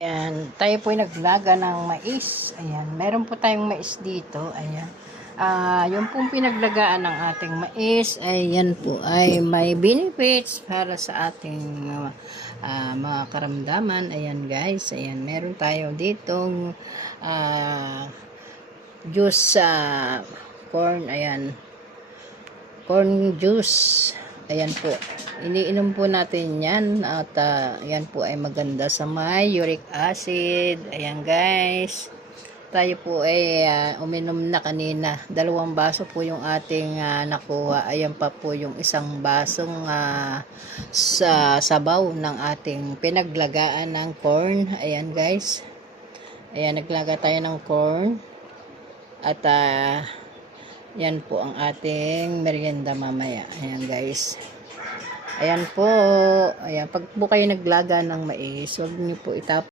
Ayan, tayo po ay naglaga ng mais. Ayan, meron po tayong mais dito. Ayan. Yung pong pinaglagaan ng ating mais, ayan po ay may benefits para sa ating mga karamdaman. Ayan guys, ayan, meron tayo ditong juice sa corn. Ayan, corn juice. Ayan po. Iniinom po natin yan at yan po ay maganda sa may uric acid. Ayan guys. Tayo po ay uminom na kanina. 2 baso po yung ating nakuha. Ayan pa po yung isang basong sa sabaw ng ating pinaglagaan ng corn. Ayan guys. Ayan, naglaga tayo ng corn. At yan po ang ating merienda mamaya. Ayan guys. Ayan po. Ayan, pag po kayo naglaga ng mais, huwag niyo po itapon